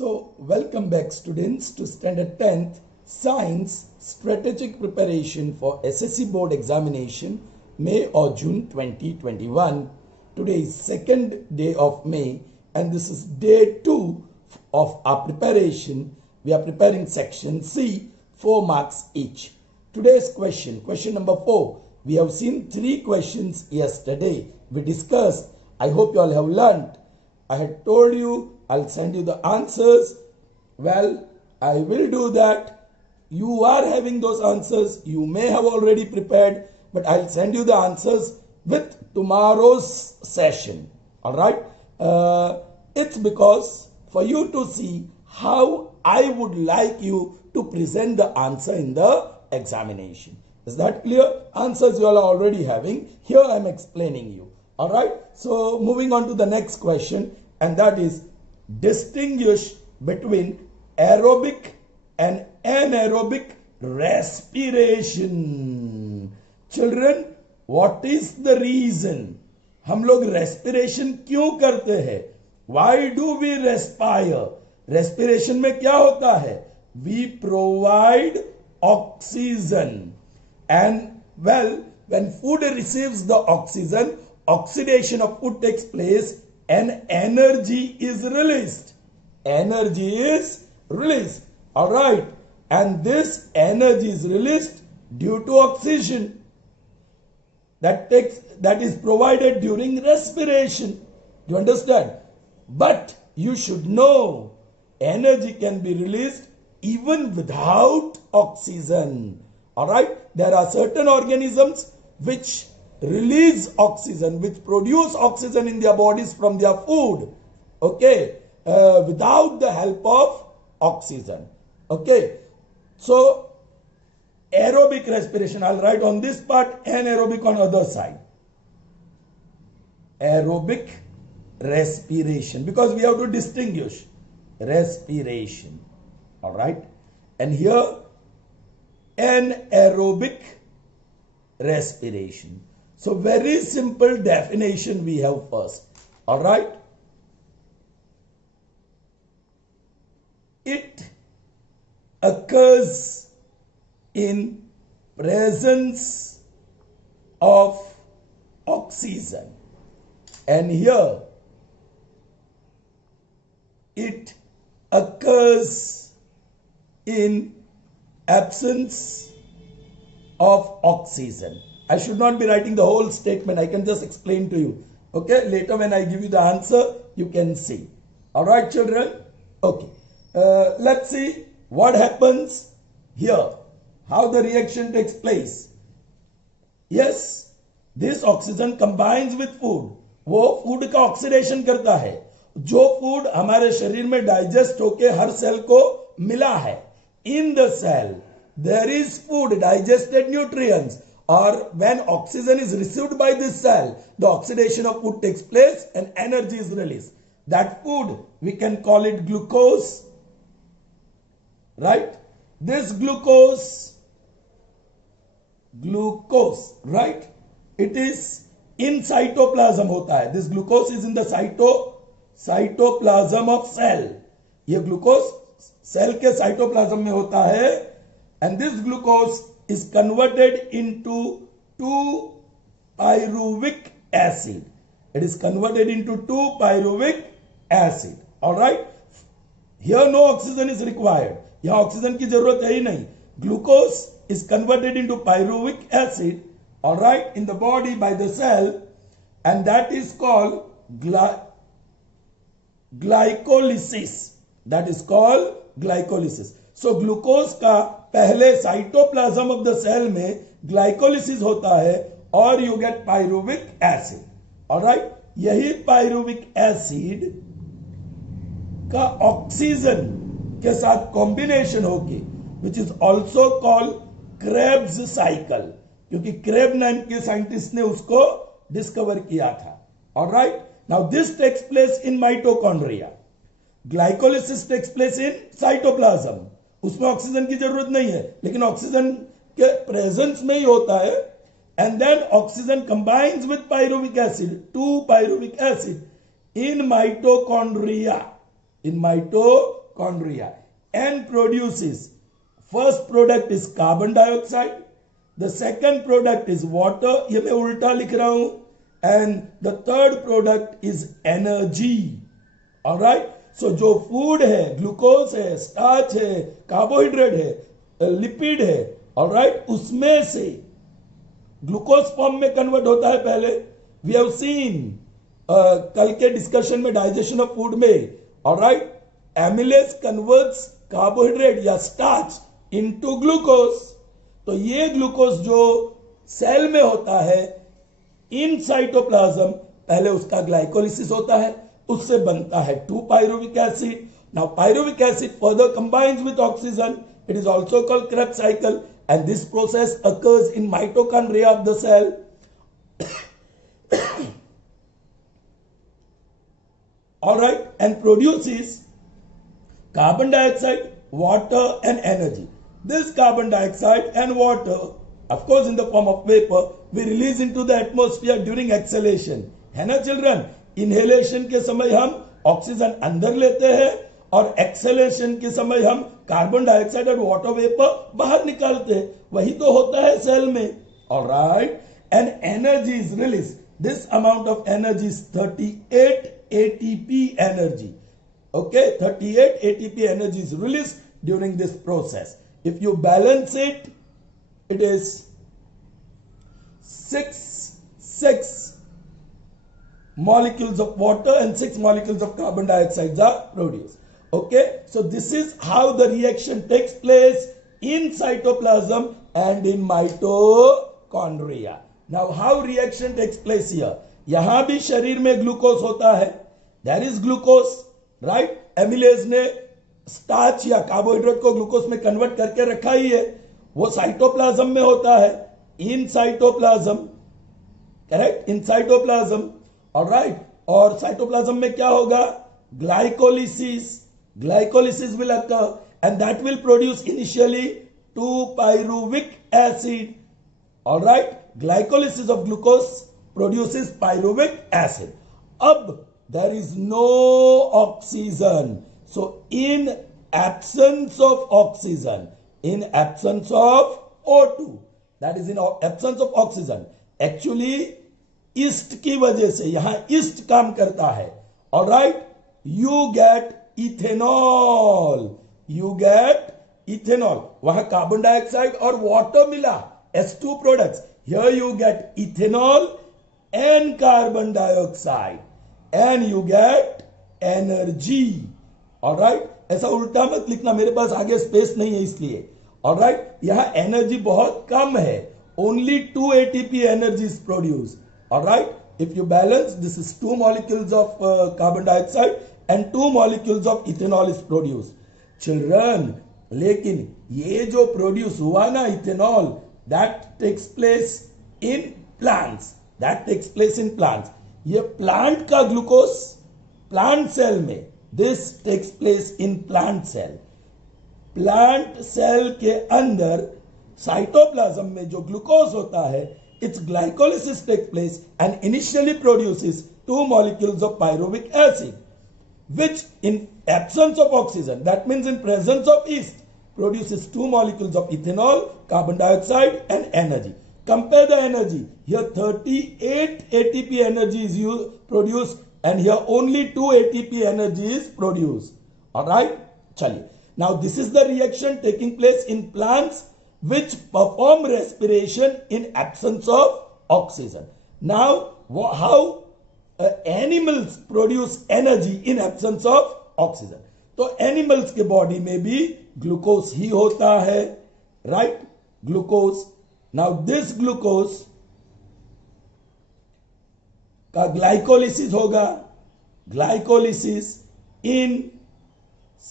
So, welcome back students to standard 10th Science Strategic Preparation for SSC Board Examination May or June 2021. Today is 2nd day of May and this is day 2 of our preparation. We are preparing section C, 4 marks each. Today's question number 4. We have seen 3 questions yesterday. We discussed. I hope you all have learned. I had told you I'll send you the answers. Well, I will do that. You are having those answers. You may have already prepared, but I'll send you the answers with tomorrow's session. All right? It's because for you to see how I would like you to present the answer in the examination. Is that clear? Answers you all are already having. Here I'm explaining you. All right? So moving on to the next question, and that is distinguish between aerobic and anaerobic respiration. Children, what is the reason? हम लोग respiration क्यों करते हैं? Why do we respire? Respiration में क्या होता है? We provide oxygen. And well, when food receives the oxygen, oxidation of food takes place and energy is released. Energy is released. All right. And this energy is released due to oxygen that is provided during respiration. Do you understand? But you should know energy can be released even without oxygen. All right. There are certain organisms which release oxygen, which produce oxygen in their bodies from their food, okay, without the help of oxygen. Okay, so aerobic respiration, I'll write on this part, anaerobic on other side. Aerobic respiration, because we have to distinguish respiration. All right, and here anaerobic respiration. So very simple definition we have first. All right. It occurs in presence of oxygen. And here it occurs in absence of oxygen. I should not be writing the whole statement. I can just explain to you. Okay. Later when I give you the answer, you can see. All right, children. Okay. Let's see what happens here. How the reaction takes place. Yes, this oxygen combines with food. वो food का oxidation करता है. जो food हमारे शरीर में digest होके हर cell को मिला है. In the cell, there is food, digested nutrients. Or when oxygen is received by this cell, the oxidation of food takes place and energy is released. That food, we can call it glucose. Right? This glucose, right? It is in cytoplasm होता है. This glucose is in the cytoplasm of cell. ये glucose cell के cytoplasm में होता है. And this glucose is converted into 2-pyruvic acid. It is converted into 2-pyruvic acid. All right. Here no oxygen is required. यहाँ oxygen की जरूरत है ही नहीं. Glucose is converted into pyruvic acid. All right, in the body by the cell, and that is called glycolysis. That is called glycolysis. So glucose का पहले cytoplasm of the cell में glycolysis होता है और you get pyruvic acid. Alright, यही pyruvic acid का oxygen के साथ कॉम्बिनेशन होके which is also called Krebs cycle, क्योंकि क्रेब नाम के साइंटिस्ट ने उसको डिस्कवर किया था. Alright, now this takes place in mitochondria. Glycolysis takes place in cytoplasm. उसमें ऑक्सीजन की जरूरत नहीं है, लेकिन ऑक्सीजन के प्रेजेंस में ही होता है. And then oxygen combines with pyruvic acid, 2-pyruvic acid in mitochondria. In mitochondria. mitochondria and produces, first product is carbon dioxide, the second product is water, ये मैं उल्टा लिख रहा हूं, and the third product is energy. Alright, so जो food है, glucose है, starch है, कार्बोहाइड्रेट है, लिपिड है, alright, उसमें से ग्लूकोज फॉर्म में कन्वर्ट होता है पहले. वी हैव सीन कल के डिस्कशन में डाइजेशन ऑफ फूड में, ऑलराइट, एमिलेज कन्वर्ट्स कार्बोहाइड्रेट या स्टार्च इनटू ग्लूकोज. तो ये ग्लूकोज जो सेल में होता है इन साइटोप्लाज्म, पहले उसका ग्लाइकोलिसिस होता है, उससे बनता है 2-pyruvic acid. Now pyruvic acid further combines with oxygen. It is also called Krebs cycle, and this process occurs in mitochondria of the cell. Alright, and produces carbon dioxide, water and energy. This carbon dioxide and water, of course in the form of vapor, we release into the atmosphere during exhalation. है ना children? Inhalation के समय हम oxygen अंदर लेते हैं और acceleration के समय हम कार्बन डाइऑक्साइड और वाटर वेपर बाहर निकालते हैं. वही तो होता है सेल में. Alright, and energy is release. This amount of energy is 38 ATP energy. Okay, 38 ATP energy is released during this process. If you balance it, it is 6 molecules of water and 6 molecules of carbon dioxide are produced. Okay, so this is how the reaction takes place in cytoplasm and in mitochondria. Now how reaction takes place here? यहां भी शरीर में glucose होता है. There is glucose, right? Amylase ने starch या carbohydrate को glucose में कन्वर्ट करके रखा ही है. वो साइटोप्लाज्म में होता है, in cytoplasm, correct, in cytoplasm. Alright, और साइटोप्लाज्म में क्या होगा? Glycolysis. Glycolysis will occur and that will produce initially 2-pyruvic acid. Alright, glycolysis of glucose produces pyruvic acid. Ab, there is no oxygen. So in absence of oxygen, in absence of O2, that is in absence of oxygen, actually east की वजह से, यहां east काम करता है. Alright, you get ethanol. You get ethanol. वहां carbon dioxide और water मिला, H2 products. Here you get ethanol and carbon dioxide and you get energy. Alright, ऐसा उल्टा मत लिखना, मेरे पास आगे स्पेस नहीं है इसलिए. ऑलराइट, यहां एनर्जी बहुत कम है, only 2 ATP energy is produce. Alright, if you balance, this is 2 molecules of carbon dioxide and 2 molecules of ethanol is produced. Children, लेकिन ये जो प्रोड्यूस हुआ ना ethanol, that takes place in plants. That takes place in plants. ये plant का glucose plant cell में, this takes place in plant cell. Plant cell के अंदर साइटोप्लाज्म में जो ग्लूकोज होता है, its glycolysis takes place and initially produces 2 molecules of pyruvic acid, which in absence of oxygen, that means in presence of yeast, produces 2 molecules of ethanol, carbon dioxide and energy. Compare the energy. Here 38 ATP energy is produced and here only 2 ATP energy is produced. Alright? Chaliye. Now this is the reaction taking place in plants which perform respiration in absence of oxygen. Now how animals produce energy in absence of oxygen. तो animals के body में भी glucose ही होता है, right? Glucose. Now this glucose का glycolysis होगा, glycolysis in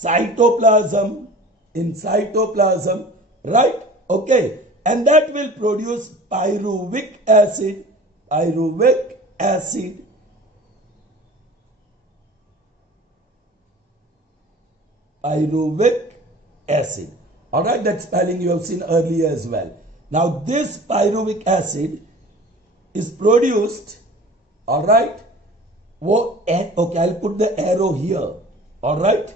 cytoplasm, right? Okay, and that will produce pyruvic acid, pyruvic acid. Alright, that spelling you have seen earlier as well. Now this pyruvic acid is produced, alright, okay, I'll put the arrow here, alright.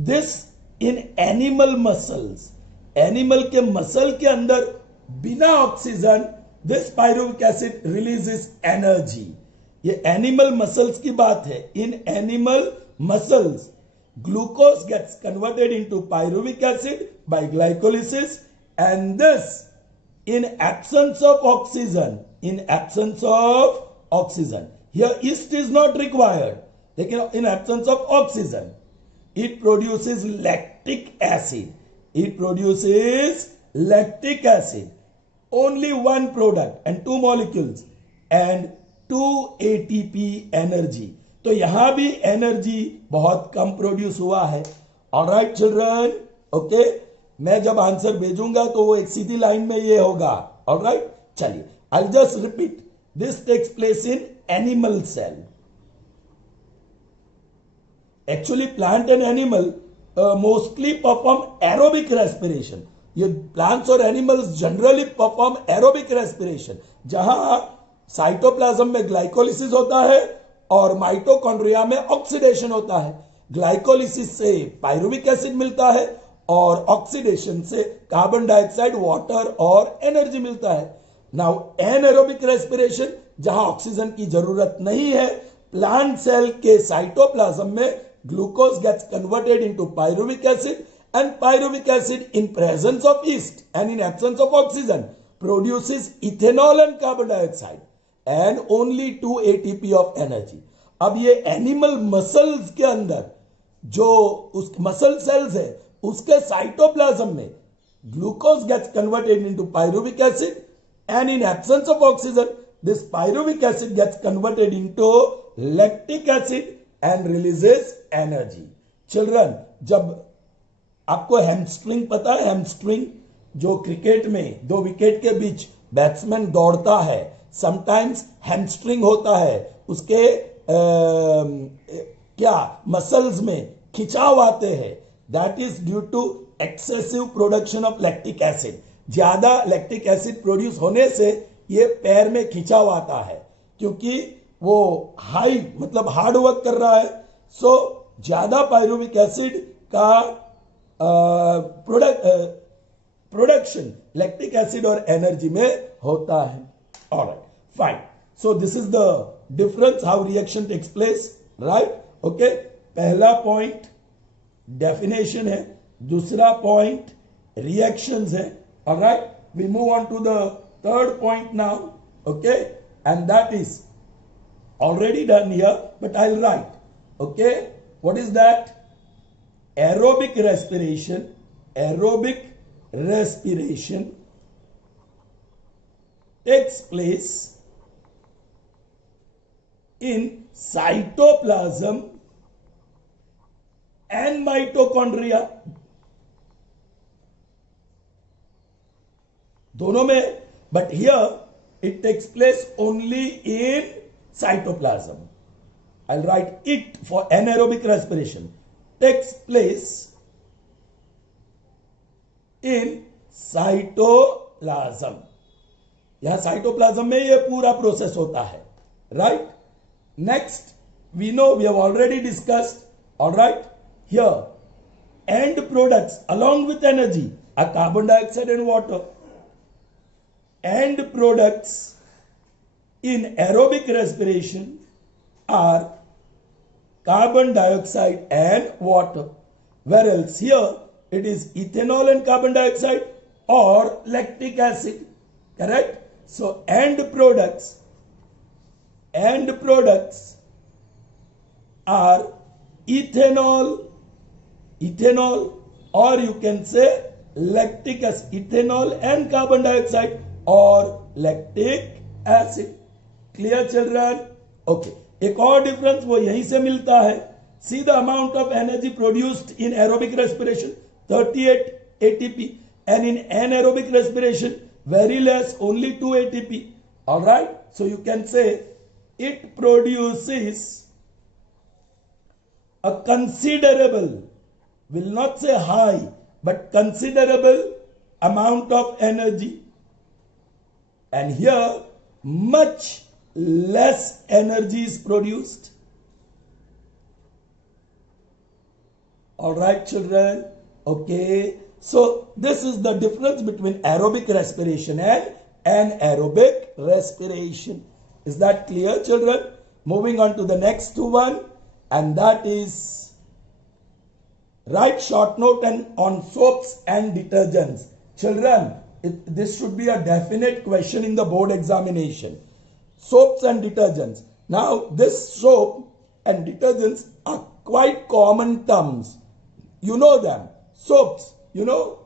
This in animal muscles, animal के muscle के अंदर बिना oxygen this pyruvic acid releases energy. ये animal muscles की बात है। In animal muscles glucose gets converted into pyruvic acid by glycolysis and this in absence of oxygen, in absence of oxygen, here yeast is not required, लेकिन in absence of oxygen it produces lactic acid, it produces lactic acid, only one product and two molecules and 2 ATP energy। तो यहां भी energy बहुत कम produce हुआ है। Alright children, okay, मैं जब answer भेजूंगा तो वो एक सीधी लाइन में ये होगा। ऑलराइट, चलिए I just repeat, this takes place in animal cell. Actually plant and animal mostly perform aerobic respiration. ये प्लांट्स और animals generally perform aerobic respiration, जहां साइटोप्लाज्म में ग्लाइकोलिसिस होता है और माइटोकॉन्ड्रिया में ऑक्सीडेशन होता है। ग्लाइकोलिसिस से पायरुविक एसिड मिलता है और ऑक्सीडेशन से कार्बन डाइऑक्साइड, वाटर और एनर्जी मिलता है। नाउ एनएरोबिक रेस्पिरेशन, जहां ऑक्सीजन की जरूरत नहीं है, प्लांट सेल के साइटोप्लाज्म में glucose gets converted into pyruvic acid and pyruvic acid in presence of yeast and in absence of oxygen produces ethanol and carbon dioxide and only 2 ATP of energy. अब ये animal muscles के अंदर जो उस muscle cells है उसके cytoplasm में glucose gets converted into pyruvic acid and in absence of oxygen this pyruvic acid gets converted into lactic acid and releases energy. Children, जब आपको हैमस्ट्रिंग पता है, हैमस्ट्रिंग जो क्रिकेट में 2 विकेट के बीच बैट्समैन दौड़ता है, समटाइम्स हैमस्ट्रिंग होता है, उसके क्या मसल्स में खिंचाव आते हैं। That is due to excessive production of lactic acid. ज्यादा लैक्टिक एसिड प्रोड्यूस होने से ये पैर में खिंचाव आता है, क्योंकि वो हाई मतलब हार्ड वर्क कर रहा है। सो ज्यादा पायरुविक एसिड का प्रोडक्शन लैक्टिक एसिड और एनर्जी में होता है। Alright, fine. So this is the difference how reaction takes place, right? Okay, पहला पॉइंट डेफिनेशन है, दूसरा पॉइंट रिएक्शंस है। Alright, we move on to the third point now, okay, and that is already done here, but I'll write. Okay, what is that? Aerobic respiration. Aerobic respiration takes place in cytoplasm and mitochondria. दोनों में, but here it takes place only in cytoplasm. I'll write it for anaerobic respiration. Takes place in cytoplasm. यहां cytoplasm में ये पूरा process होता है, right? Next, we know, we have already discussed, alright, here and products along with energy are carbon dioxide and water. End products in aerobic respiration are carbon dioxide and water, whereas here it is ethanol and carbon dioxide or lactic acid, correct? So end products are ethanol, or you can say lactic acid, ethanol and carbon dioxide or lactic acid. Clear children? Okay, एक और difference वो यहीं से मिलता है। See the amount of energy produced in aerobic respiration 38 ATP and in anaerobic respiration very less, only 2 ATP. All right, so you can say it produces a considerable, will not say high, but considerable amount of energy, and here much less energy is produced. All right, children. Okay. So this is the difference between aerobic respiration and anaerobic respiration. Is that clear, children? Moving on to the next one, and that is write short note and on soaps and detergents. Children, this should be a definite question in the board examination. Soaps and detergents. Now, this soap and detergents are quite common terms. You know them. Soaps, you know,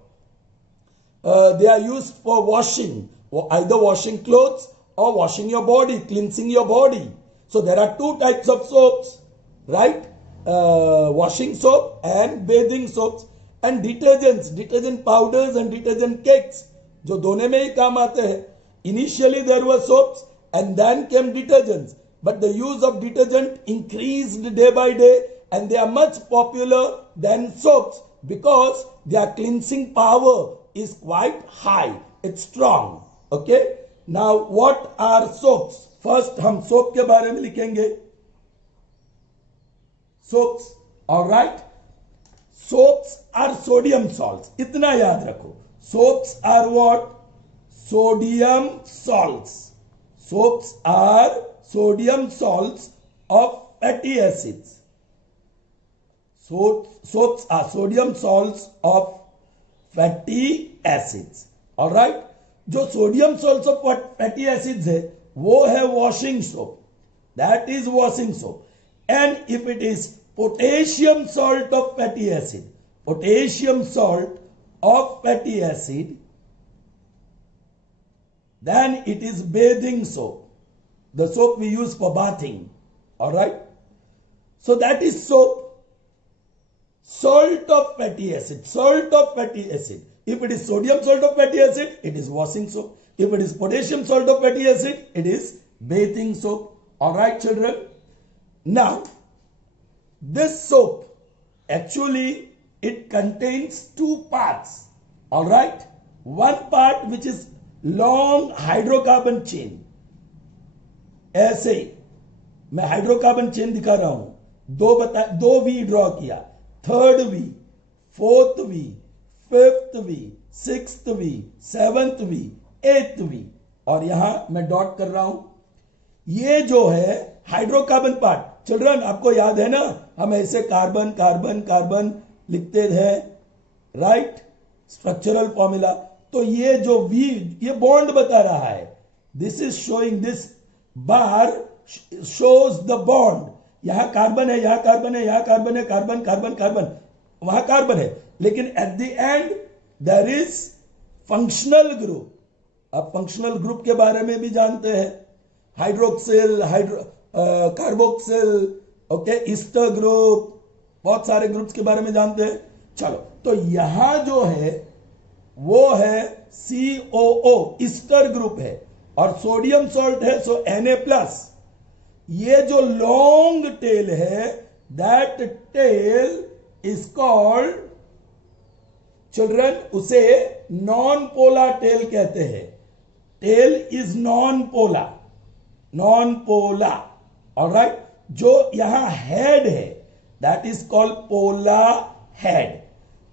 they are used for washing, or either washing clothes or washing your body, cleansing your body. So there are two types of soaps, right? Washing soap and bathing soaps. And detergents, detergent powders and detergent cakes, जो धोने में ही काम आते हैं. Initially there were soaps and then came detergents. But the use of detergent increased day by day and they are much popular than soaps because their cleansing power is quite high. It's strong. Okay. Now what are soaps? First हम soap के बारे में लिखेंगे. Soaps. Alright. Soaps are sodium salts. इतना याद रखो. Soaps are what? Sodium salts. Soaps are sodium salts of fatty acids. Soaps are sodium salts of fatty acids. Alright? जो sodium salts of fatty acids है, वो है washing soap. That is washing soap. And if it is potassium salt of fatty acid, potassium salt of fatty acid, then it is bathing soap. The soap we use for bathing. Alright? So that is soap. Salt of fatty acid. Salt of fatty acid. If it is sodium salt of fatty acid, it is washing soap. If it is potassium salt of fatty acid, it is bathing soap. Alright, children? Now, this soap, actually, it contains two parts. Alright? One part which is long hydrocarbon chain. ऐसे मैं hydrocarbon chain दिखा रहा हूं. दो V draw किया. Third V, fourth V, fifth V, sixth V, seventh V, eighth V, और यहां मैं डॉट कर रहा हूं. ये जो है हाइड्रोकार्बन पार्ट. चिल्ड्रन, आपको याद है ना, हम ऐसे कार्बन कार्बन कार्बन लिखते थे, राइट? Structural formula. तो ये जो वी, ये बॉन्ड बता रहा है. This is showing, this bar shows the bond. यहां कार्बन है, यहां कार्बन है, यहां कार्बन है, कार्बन कार्बन कार्बन, वहां कार्बन है. लेकिन at the end there is functional group. आप फंक्शनल ग्रुप के बारे में भी जानते हैं. Hydroxyl, carboxyl, okay, ester group, बहुत सारे ग्रुप्स के बारे में जानते हैं. चलो, तो यहां जो है वो है COO, ईस्टर ग्रुप है, और सोडियम सॉल्ट है, सो Na+. ये जो लॉन्ग टेल है, that tail is called, children, उसे नॉन पोलर टेल कहते हैं. Tail is non polar, non polar. Alright? जो यहां हेड है, that is called polar head.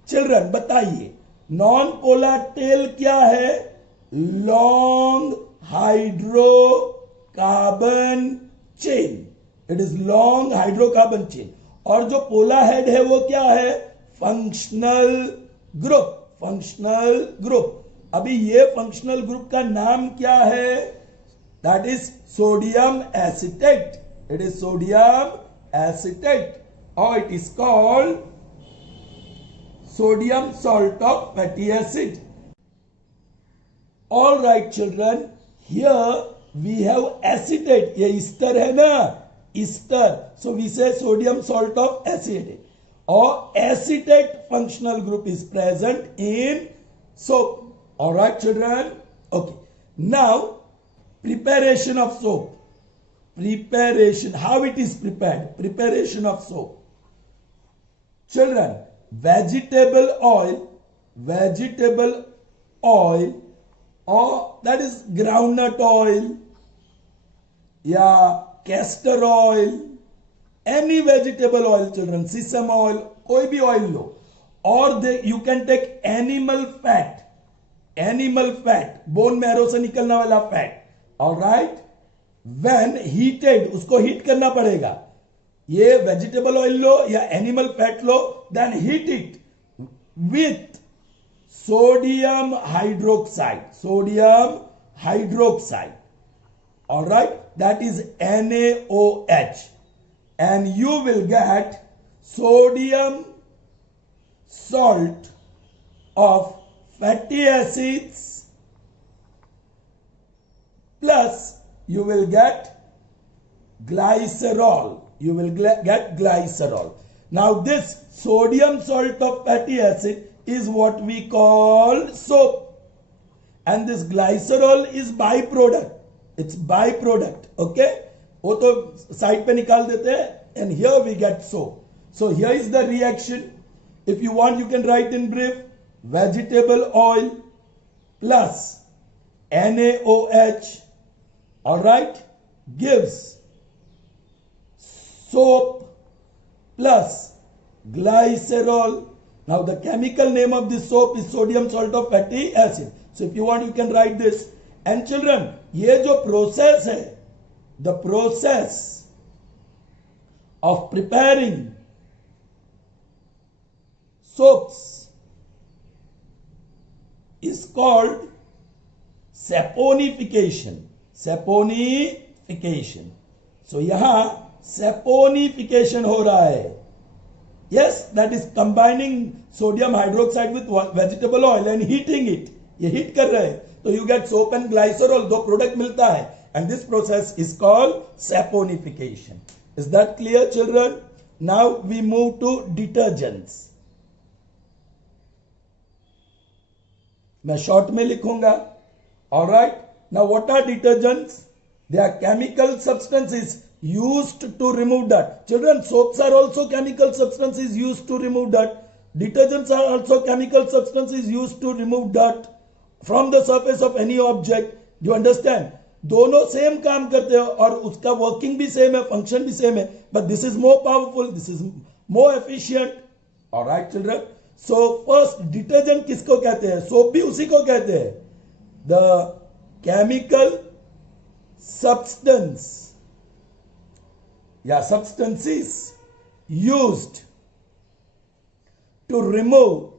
Children, बताइए, नॉन पोलर टेल क्या है? Long hydrocarbon chain. It is long hydrocarbon chain. और जो पोलर हेड है वो क्या है? Functional group. Functional group. अभी ये फंक्शनल ग्रुप का नाम क्या है? That is sodium acetate. It is sodium acetate, और it is called sodium salt of fatty acid. All right, children, here we have acetate. ये ester है ना, ester. So we say sodium salt of acetate. Or acetate functional group is present in soap. All right, children. Okay. Now, preparation of soap. Preparation. How it is prepared? Preparation of soap. Children, vegetable oil, or that is groundnut oil, yeah, castor oil, any vegetable oil children, sesame oil, कोई भी oil लो, और you can take animal fat, bone marrow से निकलने वाला fat, all right, when heated, उसको heat करना पड़ेगा, ये वेजिटेबल ऑयल लो या animal fat low, then heat it with sodium hydroxide, all right, that is NaOH, and you will get sodium salt of fatty acids plus you will get glycerol. Now this sodium salt of fatty acid is what we call soap, and this glycerol is byproduct. It's byproduct. Okay, वो तो side पे निकाल देते हैं, and here we get soap. So here is the reaction. If you want, you can write in brief: vegetable oil plus NaOH, all right, gives soap plus glycerol. Now the chemical name of this soap is sodium salt of fatty acid. So if you want, you can write this. And children, ये जो process है, the process of preparing soaps is called saponification. So यहाँ saponification हो रहा है. Yes, that is combining sodium hydroxide with vegetable oil and heating it. ये heat कर रहे हैं, तो you get soap and glycerol, दो product मिलता है, and this process is called saponification. Is that clear, children? Now we move to detergents. मैं short में लिखूंगा. All right. Now what are detergents? They are chemical substances used to remove dirt. Children, soaps are also chemical substances used to remove dirt. Detergents are also chemical substances used to remove dirt from the surface of any object. Do you understand? दोनों same काम करते हैं और उसका working भी same है, function भी same है, but this is more powerful, this is more efficient. Alright children, so first detergent किसको कहते हैं? सोप भी उसी को कहते हैं. द केमिकल सब्सटेंस या substances used to remove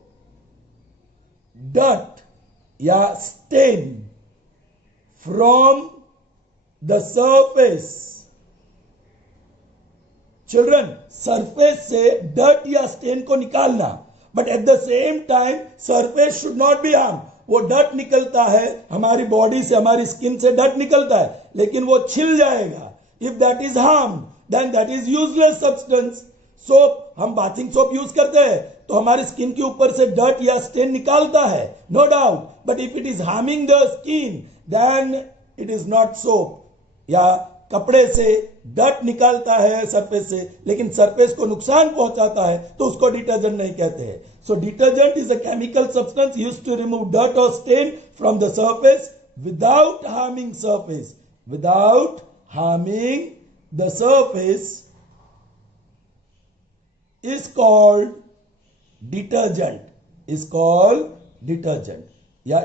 dirt या stain from the surface. Children, surface से dirt या stain को निकालना, but at the same time surface should not be harmed. वो dirt निकलता है हमारी बॉडी से, हमारी स्किन से dirt निकलता है, लेकिन वो छिल जाएगा. If that is harmed, then that is useless substance. Soap, हम बाथिंग सोप यूज करते हैं तो हमारी स्किन के ऊपर से डर्ट या स्टेन निकालता है, no doubt, but if it is harming the skin then it is not soap. या कपड़े से डर्ट निकालता है सरफेस से, लेकिन सरफेस को नुकसान पहुंचाता है, तो उसको डिटर्जेंट नहीं कहते हैं. So detergent is a chemical substance used to remove dirt और stain from the surface without harming the surface is called detergent. Yeah,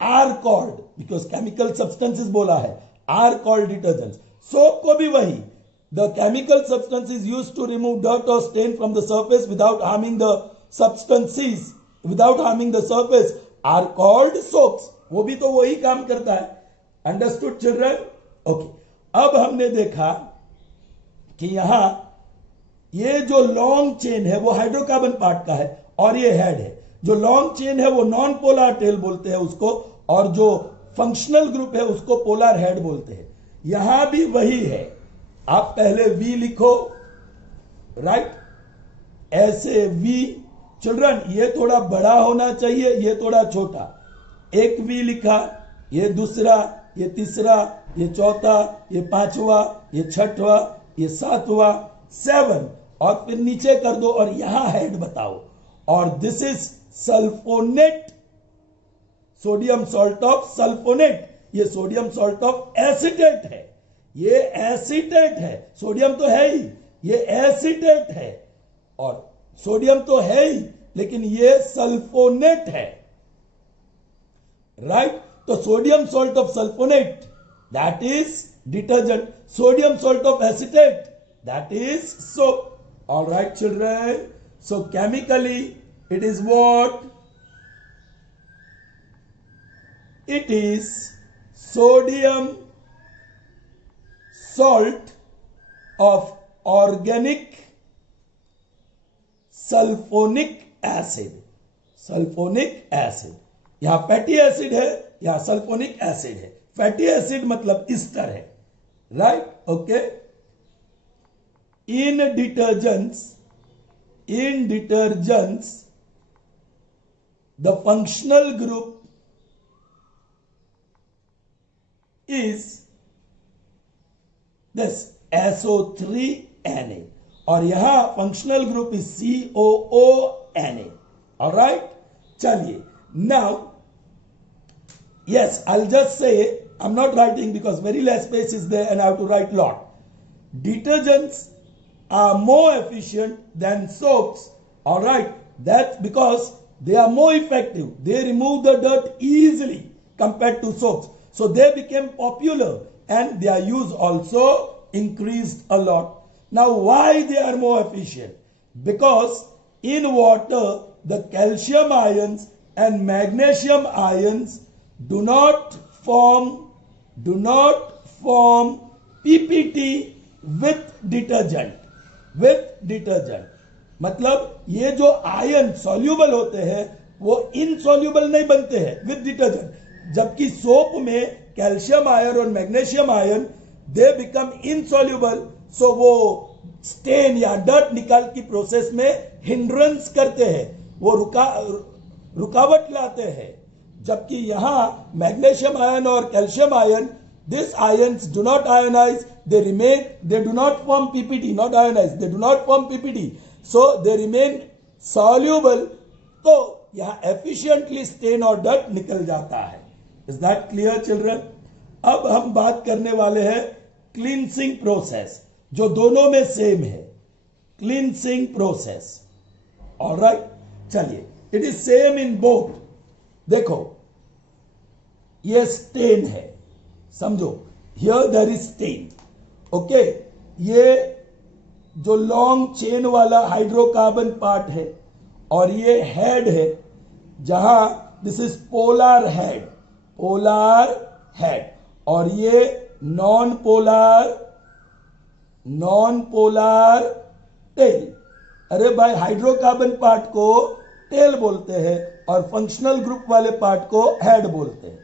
are called, because chemical substances बोला है, are called detergents. Soap को भी वही, the chemical substance is used to remove dirt or stain from the surface without harming the surface are called soaps. वो भी तो वही काम करता है. Understood children? Okay. अब हमने देखा कि यहां ये जो लॉन्ग चेन है वो हाइड्रोकार्बन पार्ट का है और ये हेड है. जो लॉन्ग चेन है वो नॉन पोलर टेल बोलते हैं उसको, और जो फंक्शनल ग्रुप है उसको पोलर हेड बोलते हैं. यहां भी वही है. आप पहले वी लिखो, राइट, ऐसे वी. चिल्ड्रन, ये थोड़ा बड़ा होना चाहिए, ये थोड़ा छोटा. एक वी लिखा, ये दूसरा, ये तीसरा, ये चौथा, ये पांचवा, ये छठवा, ये सातवां, 7, और फिर नीचे कर दो और यहां हेड बताओ. और this is sulphonate, sodium salt of sulphonate. ये सोडियम सॉल्ट ऑफ एसीटेट है, ये एसीटेट है. सोडियम तो है ही, ये एसिटेट है, और सोडियम तो है ही, लेकिन ये सल्फोनेट है, राइट? तो sodium salt of sulphonate, that is detergent. Sodium salt of acetate, that is soap. All right, children. So chemically it is what? It is sodium salt of organic sulfonic acid. Sulphonic acid, यहां fatty acid है, यहां sulphonic acid है. Fatty acid मतलब Easter है, right? Okay. In detergents, the functional group is this SO3Na, और यहां functional group is COONA. All right? चलिए, now yes, I'll just say, I'm not writing because very less space is there and I have to write lot. Detergents are more efficient than soaps. All right, that's because they are more effective. They remove the dirt easily compared to soaps. So they became popular and their use also increased a lot. Now, why they are more efficient? Because in water, the calcium ions and magnesium ions do not form PPT with detergent. मतलब ये जो ion soluble होते हैं वो insoluble नहीं बनते हैं with detergent, जबकि सोप में कैल्शियम आयन और magnesium ion they become insoluble. So वो स्टेन या डर्ट निकाल की प्रोसेस में हिंड्रेंस करते हैं, वो रुकावट लाते हैं. जबकि यहां मैग्नीशियम आयन और calcium ion, these ions do not ionize, they do not form PPT, not ionize, they do not form PPT, so they remain soluble. तो यहां efficiently stain और dirt निकल जाता है. Is that clear, children? अब हम बात करने वाले हैं cleansing process, जो दोनों में सेम है. cleansing process, all right? चलिए, it is same in both. देखो, ये स्टेन है, समझो, here there is stain. Okay, ये जो लॉन्ग चेन वाला हाइड्रोकार्बन पार्ट है और ये हेड है, जहां दिस इज पोलर हेड, और ये नॉन पोलर टेल. अरे भाई, हाइड्रोकार्बन पार्ट को टेल बोलते हैं और फंक्शनल ग्रुप वाले पार्ट को हेड बोलते हैं.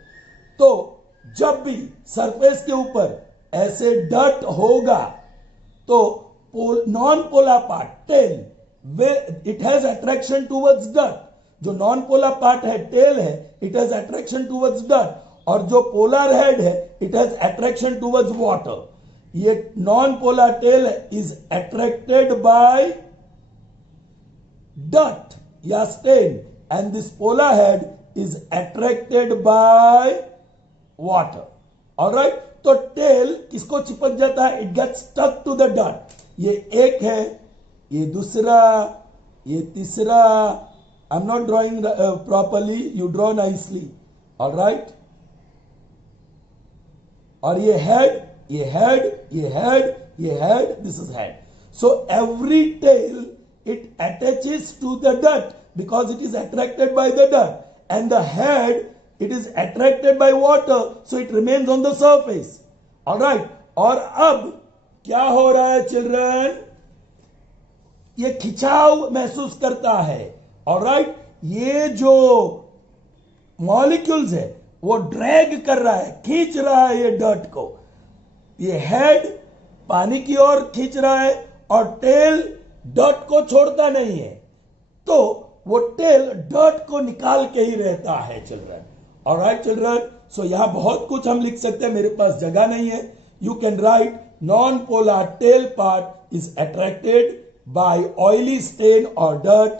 तो जब भी सरफेस के ऊपर ऐसे डर्ट होगा तो non polar part tail, it has attraction towards dirt. जो नॉन पोलर पार्ट है टेल है, it has attraction towards dirt, और जो पोलर हेड है it has attraction towards water. ये non polar tail is attracted by dirt या stain, and this polar head is attracted by water. All right? तो tail किसको चिपक जाता है? It gets stuck to the dirt. ये एक है, ये दूसरा, ये तीसरा. I'm not drawing properly. You draw nicely. All right? और ये head, ये head, ये head, ये head. This is head. So every tail, it attaches to the dirt because it is attracted by the dirt, and the head, it is attracted by water, so it remains on the surface. All right? और अब क्या हो रहा है children? ये खिंचाव महसूस करता है. All right? ये जो मॉलिक्यूल्स है वो ड्रैग कर रहा है, खींच रहा है ये डर्ट को. ये हेड पानी की ओर खींच रहा है और टेल डर्ट को छोड़ता नहीं है. तो वो टेल डर्ट को निकाल के ही रहता है चिल्ड्रन. Alright children? सो यहां बहुत कुछ हम लिख सकते हैं, मेरे पास जगह नहीं है. You can write non polar tail part is attracted by oily stain और dirt.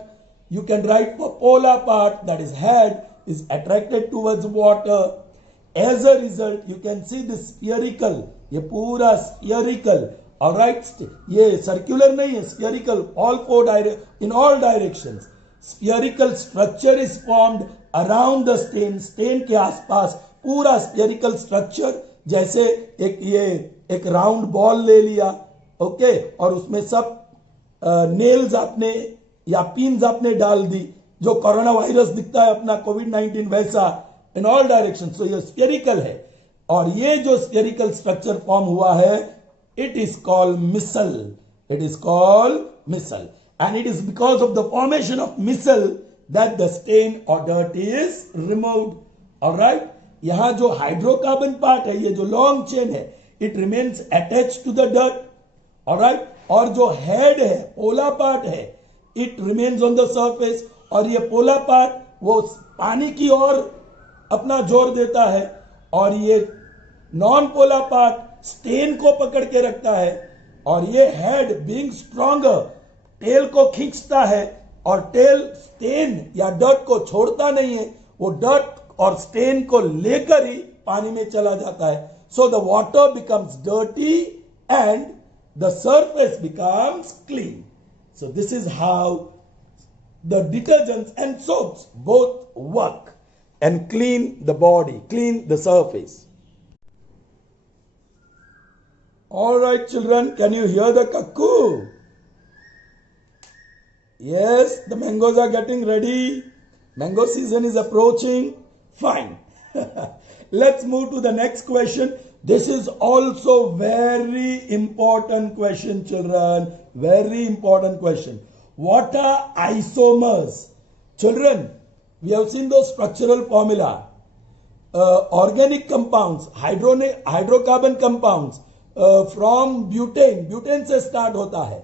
You can write for polar part, that is head, is attracted towards water. As a result you can see this spherical, ये पूरा spherical all right, ये circular नहीं है, spherical, all four in all directions. Spherical structure is formed around the stain, stain के आसपास पूरा spherical structure. जैसे एक राउंड बॉल ले लिया, ओके, और उसमें सब नेल्स आपने या पिन्स आपने डाल दी, जो कोरोना वायरस दिखता है अपना कोविड-19 वैसा इन ऑल डायरेक्शन. तो ये स्फेरिकल है, और ये जो स्फेरिकल स्ट्रक्चर फॉर्म हुआ है, it is called micelle. It is called micelle, and it is because of the formation of micelle that the stain और डर्ट इज रिमूव्ड. ऑलराइट, यहां जो हाइड्रोकार्बन पार्ट है, ये जो लॉन्ग चेन है, it remains attach to the dirt. Alright, और जो head है, पोला पार्ट है, it remains on the surface. और ये पोला पार्ट वो पानी की ओर अपना जोर देता है, और ये नॉन पोला पार्ट स्टेन को पकड़ के रखता है. और ये हेड बीइंग स्ट्रॉन्गर टेल को खींचता है, और टेल स्टेन या डर्ट को छोड़ता नहीं है, वो डर्ट और स्टेन को लेकर ही पानी में चला जाता है. So the water becomes dirty and the surface becomes clean. So this is how the detergents and soaps both work and clean the body, clean the surface. All right, children, can you hear the cuckoo? Yes, the mangoes are getting ready. Mango season is approaching. Fine. Let's move to the next question. This is also very important question, children. Very important question. What are isomers? Children, we have seen those structural formula. Organic compounds, hydrocarbon compounds from butane. Butane से start होता है.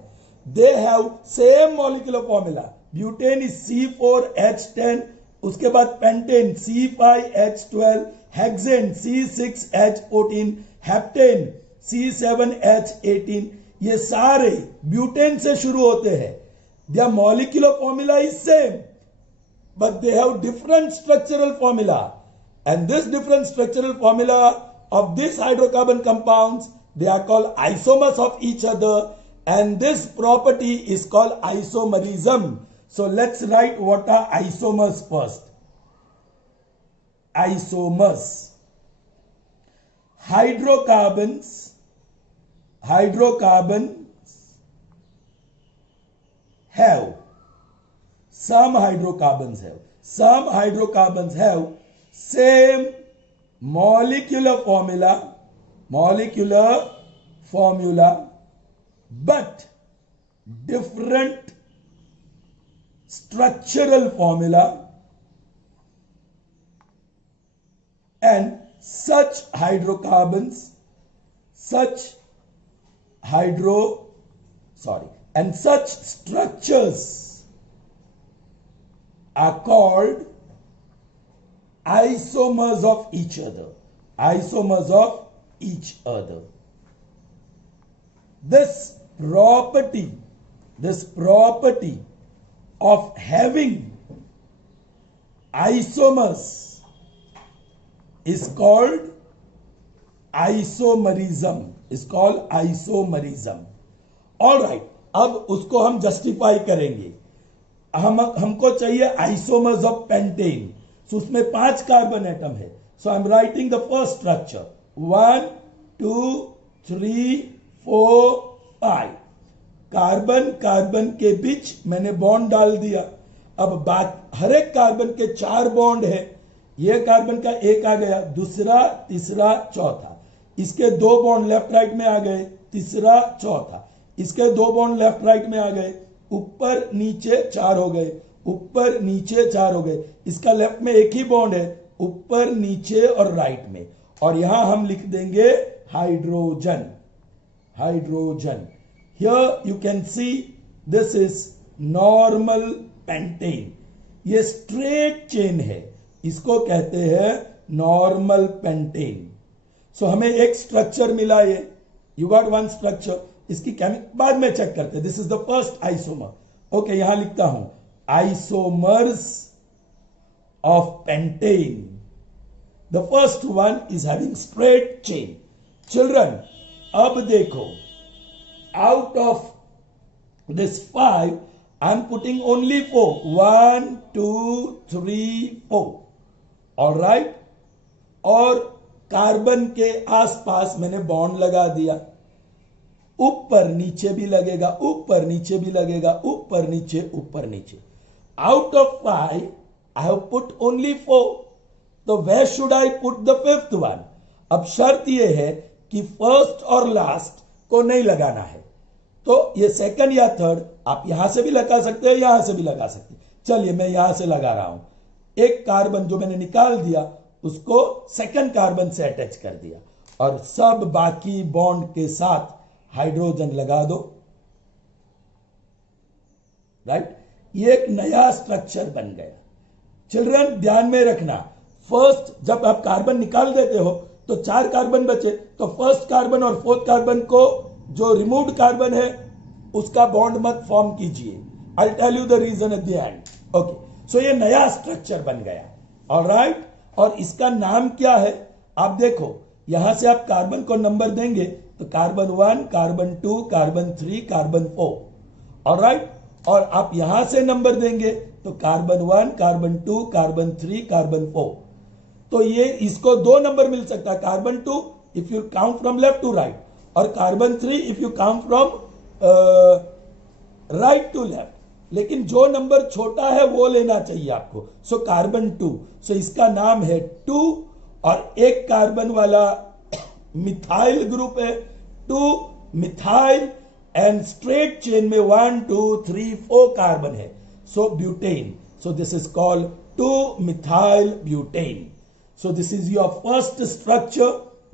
They have same molecular formula. Butane is C4H10. उसके बाद pentane C5H12. Hexane C6H14. Heptane C7H18. ये सारे butane से शुरू होते हैं. Their molecular formula is same, but they have different structural formula. And this different structural formula of these hydrocarbon compounds, they are called isomers of each other. And this property is called isomerism. So let's write what are isomers first. Isomers. Hydrocarbons have some hydrocarbons have same molecular formula but different structural formula, and such structures are called isomers of each other. Isomers of each other. This property of having isomers is called isomerism. All right, अब उसको हम justify करेंगे. हमको चाहिए isomers of pentane. सो उसमें 5 carbon atom है. So I am writing the first structure. 1 2 3 4 5. Carbon के बीच मैंने बॉन्ड डाल दिया. अब हर एक कार्बन के 4 बॉन्ड है. ये कार्बन का एक आ गया, दूसरा, तीसरा, चौथा. इसके 2 बॉन्ड लेफ्ट राइट में आ गए, तीसरा, चौथा. इसके 2 बॉन्ड लेफ्ट राइट में आ गए, ऊपर नीचे 4 हो गए, ऊपर नीचे 4 हो गए. इसका लेफ्ट में एक ही बॉन्ड है, ऊपर नीचे और राइट में. और यहां हम लिख देंगे hydrogen. Here you can see this is normal pentane. ये स्ट्रेट चेन है, इसको कहते हैं नॉर्मल पेंटेन. सो हमें एक स्ट्रक्चर मिला. ये यू गॉट वन स्ट्रक्चर. इसकी केमिकल बाद में चेक करते हैं. This is the first isomer. Okay, यहां लिखता हूं isomers of pentane. The first one is having straight chain. Children, अब देखो out of this 5, I'm putting only 4. 1, 2, 3, 4. All right. और कार्बन के आसपास मैंने बॉन्ड लगा दिया. ऊपर नीचे भी लगेगा, ऊपर नीचे भी लगेगा, ऊपर नीचे ऊपर नीचे. Out of 5, I have put only 4. तो where should I put the 5th one? अब शर्त यह है कि फर्स्ट और लास्ट को नहीं लगाना है. तो ये सेकंड या थर्ड आप यहां से भी लगा सकते हैं, यहां से भी लगा सकते हैं. चलिए मैं यहां से लगा रहा हूं. एक कार्बन जो मैंने निकाल दिया उसको सेकंड कार्बन से अटैच कर दिया और सब बाकी बॉन्ड के साथ हाइड्रोजन लगा दो. राइट. ये एक नया स्ट्रक्चर बन गया. चिल्ड्रन ध्यान में रखना, फर्स्ट जब आप कार्बन निकाल देते हो तो 4 कार्बन बचे, तो फर्स्ट कार्बन और फोर्थ कार्बन को जो रिमूव्ड कार्बन है उसका बॉन्ड मत फॉर्म कीजिए. I tell you the reason at the end. Okay. So ये नया स्ट्रक्चर बन गया. ऑलराइट. और इसका नाम क्या है आप देखो, यहां से आप कार्बन को नंबर देंगे तो carbon 1, carbon 2, carbon 3, carbon 4. Alright. और आप यहां से नंबर देंगे तो कार्बन 1, कार्बन 2, कार्बन 3, कार्बन 4. तो ये इसको 2 नंबर मिल सकता है. Carbon 2 if you count from left to right और carbon 3 if you count from right to left. लेकिन जो नंबर छोटा है वो लेना चाहिए आपको. So carbon 2. सो इसका नाम है 2 और एक कार्बन वाला मिथाइल ग्रुप है 2 मिथाइल एंड स्ट्रेट चेन में 1, 2, 3, 4 कार्बन है. So butane. So this is called 2 methyl butane. So this is your first structure.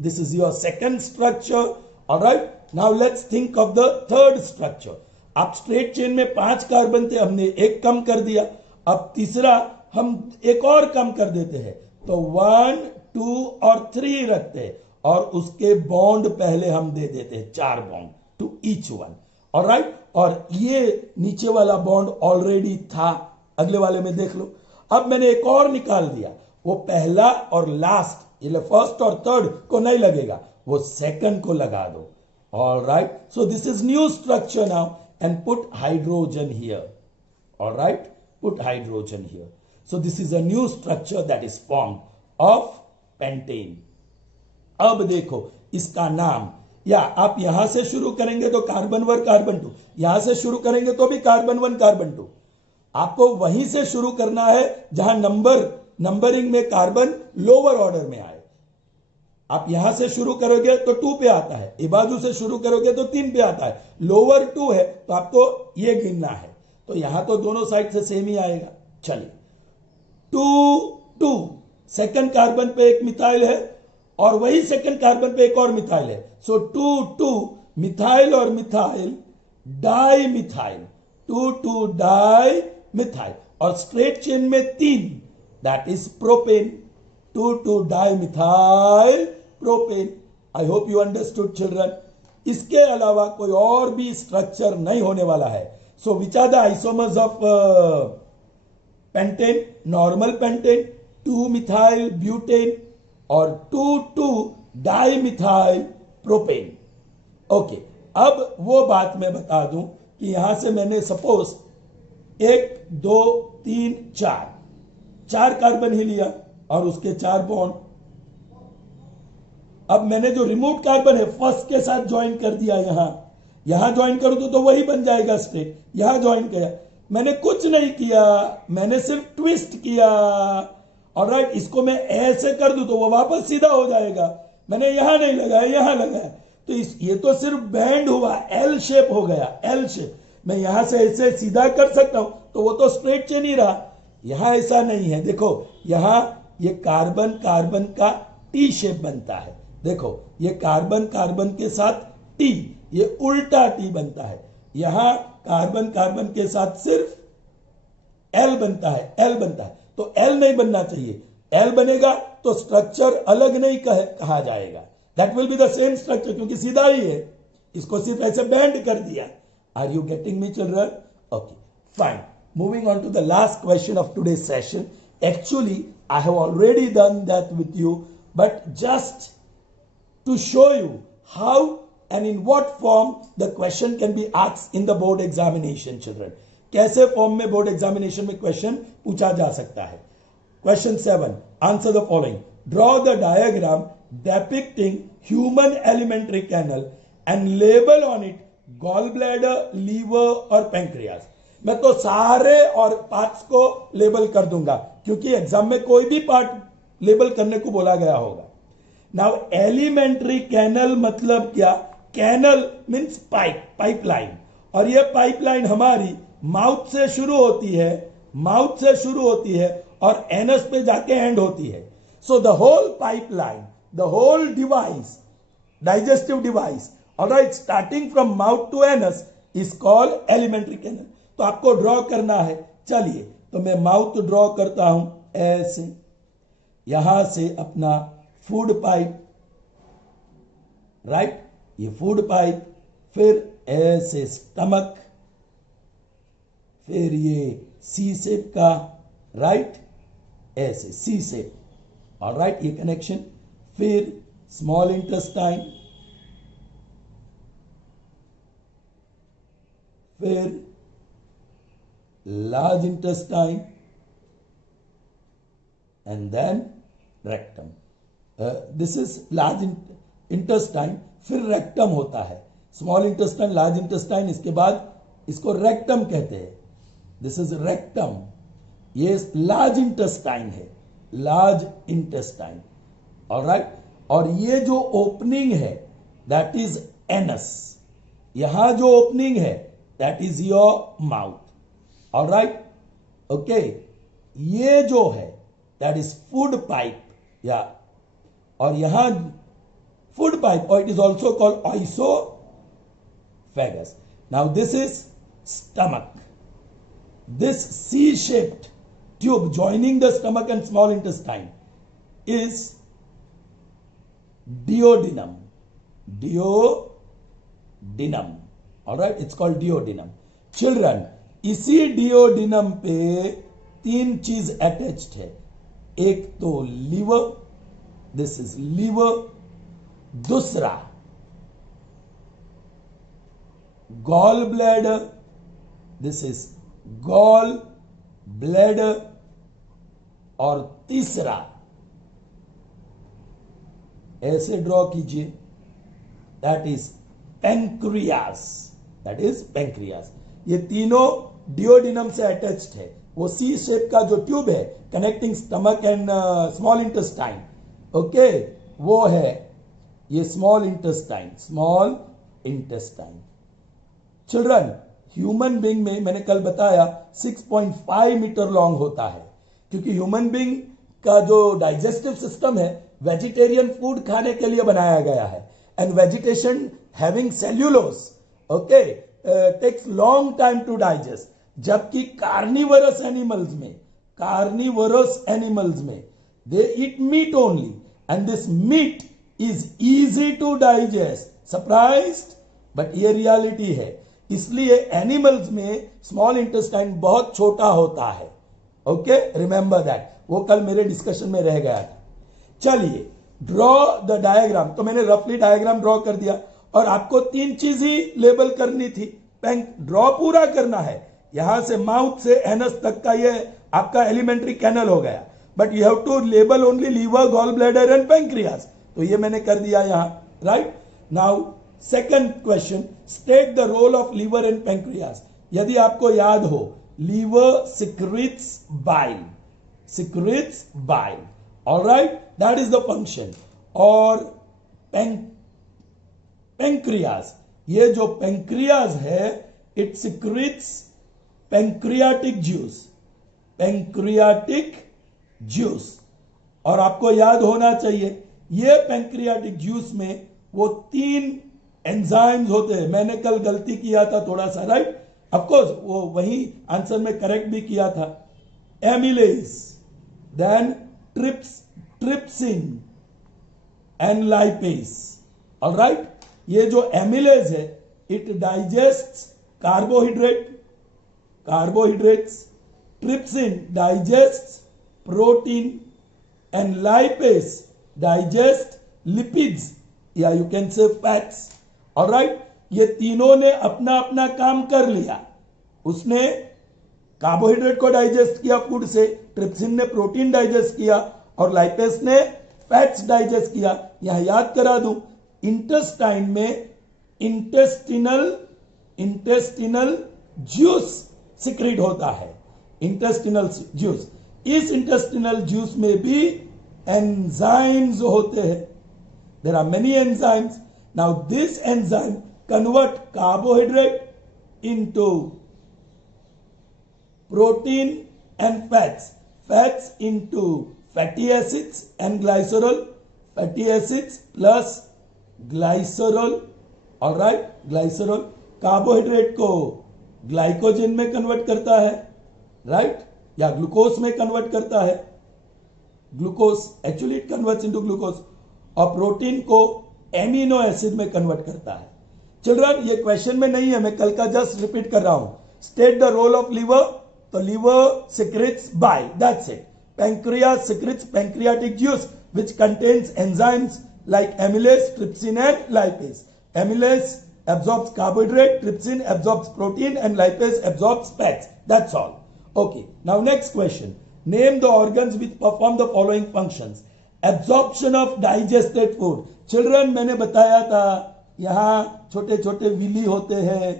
This is your second structure. All right. Now let's think of the third structure. आप straight chain में 5 carbon थे, हमने एक कम कर दिया. अब तीसरा हम एक और कम कर देते हैं तो 1, 2 और 3 रखते हैं और उसके बॉन्ड पहले हम दे देते हैं 4 bond to each one. Alright. और ये नीचे वाला बॉन्ड ऑलरेडी था, अगले वाले में देख लो. अब मैंने एक और निकाल दिया, वो पहला और लास्ट, ये फर्स्ट और थर्ड को नहीं लगेगा, वो सेकंड को लगा दो. All right. So this is new structure now and put hydrogen here. All right. Put hydrogen here. So this is a new structure that is form of pentane. अब देखो इसका नाम, या आप यहां से शुरू करेंगे तो कार्बन 1, कार्बन 2, यहां से शुरू करेंगे तो भी कार्बन 1, कार्बन 2. आपको वहीं से शुरू करना है जहां नंबरिंग में कार्बन लोअर ऑर्डर में आए. आप यहां से शुरू करोगे तो 2 पे आता है, ए बाजू से शुरू करोगे तो 3 पे आता है, लोअर 2 है तो आपको ये गिनना है. तो यहां तो दोनों साइड से सेम ही आएगा. चलिए 2, 2 सेकंड कार्बन पे एक मिथाइल है और वही सेकंड कार्बन पे एक और मिथाइल है. सो 2, 2 मिथाइल और methyl di methyl. 2, 2 di methyl. और स्ट्रेट चेन में 3, that is propane. 2, 2 dimethyl propane. I hope you understood children. इसके अलावा कोई और भी स्ट्रक्चर नहीं होने वाला है. So which are the isomers of pentane? Normal pentane, 2 methyl butane और 2, 2 dimethyl propane. Okay. अब वो बात मैं बता दूं कि यहां से मैंने सपोज 1, 2, 3, 4 कार्बन ही लिया और उसके 4 बॉन्ड. अब मैंने जो रिमूव कार्बन है फर्स्ट के साथ ज्वाइन कर दिया. यहां ज्वाइन करूं तो वही बन जाएगा स्ट्रेट. यहां ज्वाइन किया, मैंने कुछ नहीं किया, मैंने सिर्फ ट्विस्ट किया. ऑलराइट. इसको मैं ऐसे कर दूं तो वो वापस सीधा हो जाएगा. मैंने यहां नहीं लगाया, यहां लगाया तो ये तो सिर्फ बैंड हुआ, एल शेप हो गया. एल शेप मैं यहां से ऐसे सीधा कर सकता हूं तो वो तो स्ट्रेट चेन ही रहा. यहां ऐसा नहीं है. देखो यहां ये कार्बन कार्बन का टी शेप बनता है. देखो ये कार्बन कार्बन के साथ टी, ये उल्टा टी बनता है. यहां कार्बन कार्बन के साथ सिर्फ एल बनता है, एल बनता है. तो एल नहीं बनना चाहिए. एल बनेगा तो स्ट्रक्चर अलग नहीं कहा जाएगा. That will be the same structure क्योंकि सीधा ही है. इसको सिर्फ ऐसे बैंड कर दिया. Are you getting me children? Okay fine. Moving on to the last question of today's session. Actually, I have already done that with you, but just to show you how and in what form the question can be asked in the board examination, children. कैसे form में board examination में question पूछा जा सकता है. Question 7, answer the following. Draw the diagram depicting human alimentary canal and label on it gall bladder, liver और pancreas. मैं तो सारे और पार्ट्स को लेबल कर दूंगा क्योंकि एग्जाम में कोई भी पार्ट लेबल करने को बोला गया होगा. नाउ एलिमेंट्री कैनल मतलब क्या? Canal means pipe, pipeline. और ये पाइपलाइन हमारी माउथ से शुरू होती है और एनस पे जाके एंड होती है. So the whole pipeline, the whole device, digestive device, alright, starting from mouth to anus is called alimentary canal. तो आपको ड्रॉ करना है. चलिए, तो मैं माउथ ड्रॉ करता हूं ऐसे. यहां से अपना फूड पाइप, राइट, ये फूड पाइप, फिर ऐसे स्टमक, फिर ये सी शेप का, राइट, ऐसे सी शेप, ऑलराइट, ये कनेक्शन. फिर स्मॉल इंटेस्टाइन, फिर large intestine and then rectum. This is large intestine, फिर रेक्टम होता है. स्मॉल इंटेस्टाइन, लार्ज इंटेस्टाइन, इसके बाद इसको रेक्टम कहते हैं. This is rectum. ये लार्ज इंटेस्टाइन है, लार्ज इंटेस्टाइन, ऑलराइट. और ये जो ओपनिंग है दैट इज एनस. यहां जो ओपनिंग है that is your mouth, alright, okay. ये जो है दैट इज फूड पाइप, या, और यहां फूड पाइप, और it is also called oesophagus. Now this is stomach. This C-shaped tube joining the stomach and small intestine is duodenum. Duodenum. Alright, it's called duodenum. Children, इसी duodenum पे 3 चीज attached है. एक तो लीवर, दिस इज लीवर. दूसरा gall bladder, this is gall bladder. और तीसरा ऐसे ड्रॉ कीजिए, that is pancreas. That is pancreas. ये तीनों डिओडिनम से अटैच्ड है. वो सी शेप का जो ट्यूब है connecting stomach and small intestine, okay, वो है ये small intestine. Small intestine. Children, human being में मैंने कल बताया 6.5 मीटर लॉन्ग होता है, क्योंकि ह्यूमन बीइंग का जो डाइजेस्टिव सिस्टम है वेजिटेरियन फूड खाने के लिए बनाया गया है. And vegetation having cellulose, okay, takes long time to digest. जबकि कार्निवरस एनिमल्स में they eat meat only and this meat is easy to digest. Surprised? But ये रियलिटी है. इसलिए एनिमल्स में स्मॉल इंटेस्टाइन बहुत छोटा होता है. Okay, remember that. वो कल मेरे डिस्कशन में रह गया था. चलिए, ड्रॉ द डायग्राम. तो मैंने रफली डायग्राम ड्रॉ कर दिया और आपको 3 चीज ही लेबल करनी थी. ड्रॉ पूरा करना है. यहां से माउथ से एनस तक का ये आपका एलिमेंट्री कैनल हो गया. But you have to label only liver, gall bladder and pancreas. तो ये मैंने कर दिया यहां, right. Now second question, state the role of liver and pancreas. यदि आपको याद हो, liver secretes bile, alright, that is the function. और पैंक्रियास, ये जो पैंक्रियास है इट सिक्रीट्स पैंक्रियाटिक जूस. और आपको याद होना चाहिए ये पैंक्रियाटिक जूस में वो 3 एंजाइम्स होते हैं. मैंने कल गलती किया था थोड़ा सा, राइट. ऑफकोर्स वो वही आंसर में करेक्ट भी किया था. Amylase, then trypsin and lipase, all right. ये जो एमिलेज है it digests carbohydrates, trypsin digests protein and lipase digest lipids, yeah, you can say fats, all right, ये तीनों ने अपना अपना काम कर लिया। उसने कार्बोहाइड्रेट को डाइजेस्ट किया फूड से, ट्रिप्सिन ने प्रोटीन डाइजेस्ट किया और लाइपेस ने फैट्स डाइजेस्ट किया। यहां याद करा दूं, इंटेस्टाइन में इंटेस्टिनल जूस सिक्रेट होता है, इंटेस्टिनल जूस। इस इंटेस्टिनल जूस में भी एंजाइम्स होते हैं। There are many enzymes. Now this enzyme convert carbohydrate into protein and fats into fatty acids and glycerol, fatty acids plus glycerol, all right, glycerol carbohydrate को glycogen में convert करता है, right, या glucose में convert करता है, glucose actually it converts into glucose, और protein को एमिनो एसिड में कन्वर्ट करता है। चिल्ड्रन, ये क्वेश्चन में नहीं है, मैं कल का जस्ट रिपीट कर रहा हूं। State the role of liver. तो liver secretes bile, that's it. Pancreas secretes pancreatic juice which contains enzymes like amylase, trypsin and lipase. Amylase absorbs carbohydrate, trypsin absorbs protein and lipase absorbs fats. That's all. Okay, now next question. Name the organs which perform the following functions. Absorption of digested food. Children, मैंने बताया था यहां छोटे छोटे Willie होते हैं,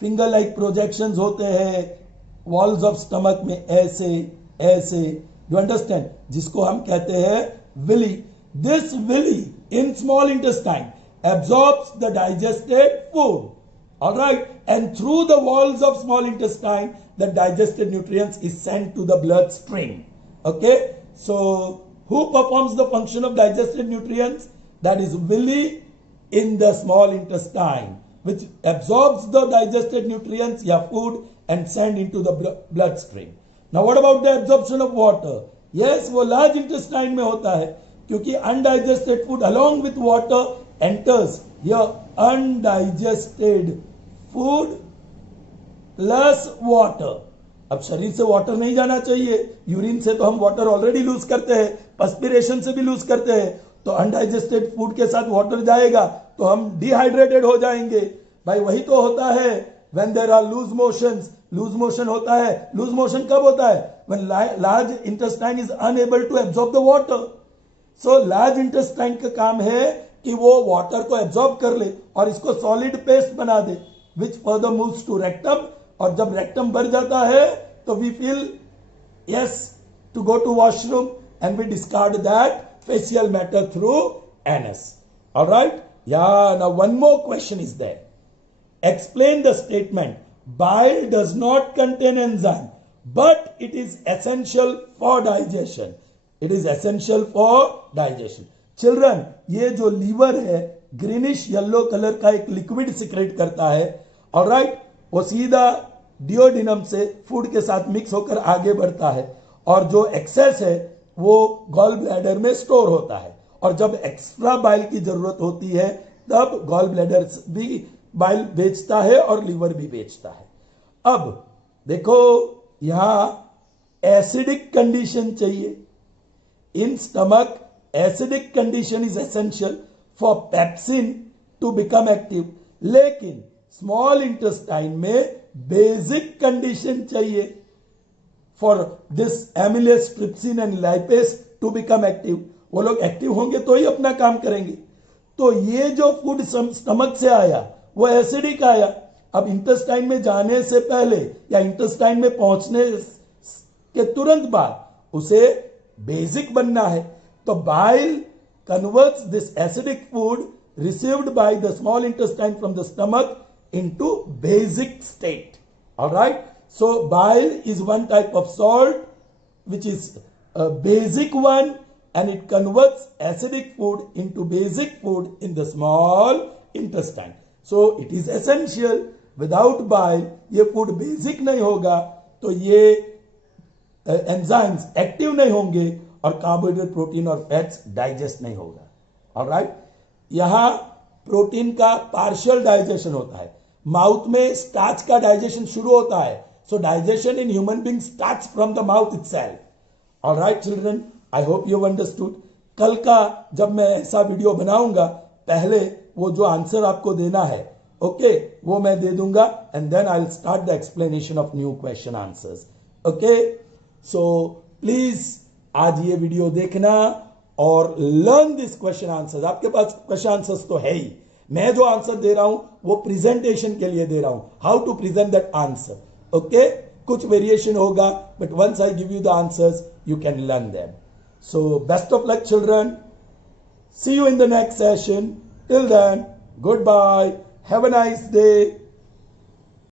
finger like projections होते हैं वॉल्स ऑफ स्टमक में, ऐसे ऐसे, यू अंडरस्टैंड, जिसको हम कहते हैं villi. This villi in small intestine absorbs the digested food, all right, and through the walls of small intestine the digested nutrients is sent to the bloodstream. Okay, so who performs the function of digested nutrients? That is villi in the small intestine, which absorbs the digested nutrients, yeah, food, and send into the bloodstream. Now what about the absorption of water? Yes, वो large intestine में होता है, क्योंकि undigested food along with water enters your undigested food plus water. अब शरीर से water नहीं जाना चाहिए, यूरिन से तो हम वाटर ऑलरेडी लूज करते हैं, पर्स्पिरेशन से भी लूज करते हैं, तो अनडाइजेस्टेड फूड के साथ वाटर जाएगा तो हम डिहाइड्रेटेड हो जाएंगे। भाई वही तो होता है when there are loose motions, loose motion होता है। लूज मोशन कब होता है? when large intestine is unable to absorb the water. so large intestine का काम है कि वो वाटर को एब्जॉर्ब कर ले और इसको सॉलिड पेस्ट बना दे, which further moves to rectum, और जब रेक्टम भर जाता है तो we feel yes to go to washroom and we discard that faecal matter through anus. All right, yeah now one more question is there. Explain the statement, bile does not contain enzyme, but it is essential for digestion. It is essential for digestion. Children, ये जो liver है greenish yellow colour का एक liquid secrete करता है, alright, वो सीधा duodenum से फूड के साथ मिक्स होकर आगे बढ़ता है और जो एक्सेस है वो गॉल ब्लैडर में स्टोर होता है, और जब एक्स्ट्रा बाइल की जरूरत होती है तब गॉल ब्लैडर भी बाइल बेचता है और लीवर भी बेचता है. अब देखो यहां एसिडिक कंडीशन चाहिए. In stomach acidic condition is essential for pepsin to become active, लेकिन स्मॉल इंटेस्टाइन में बेसिक कंडीशन चाहिए for this amylase, trypsin and lipase to become active. वो लोग एक्टिव होंगे तो ही अपना काम करेंगे. तो ये जो फूड स्टमक से आया वो एसिडिक आया. अब इंटेस्टाइन में जाने से पहले या इंटेस्टाइन में पहुंचने के तुरंत बाद उसे बेसिक बनना है. तो bile converts this acidic food received by the small intestine from the stomach into basic state. All right, so bile is one type of salt which is a basic one, and it converts acidic food into basic food in the small intestine. So it is essential. Without bile ये food basic नहीं होगा तो ये enzymes active नहीं होंगे और carbohydrate, protein और fats digest नहीं होगा. All right, यहां प्रोटीन का पार्शियल डाइजेशन होता है. माउथ में स्टार्च का डाइजेशन शुरू होता है. सो digestion in human being starts from the mouth itself. Alright children, I hope you understood. कल का जब मैं ऐसा वीडियो बनाऊंगा पहले वो जो आंसर आपको देना है, ओके, वो मैं दे दूंगा and then I will start the explanation of new question answers. Okay, so please आज ये वीडियो देखना और लर्न दिस क्वेश्चन आंसर्स. आपके पास क्वेश्चन आंसर्स तो है ही, मैं जो आंसर दे रहा हूं वो प्रेजेंटेशन के लिए दे रहा हूं, how to present that answer. Okay, कुछ वेरिएशन होगा but once I give you the answers you can learn them. So best of luck children, see you in the next session. Till then, goodbye, have a nice day.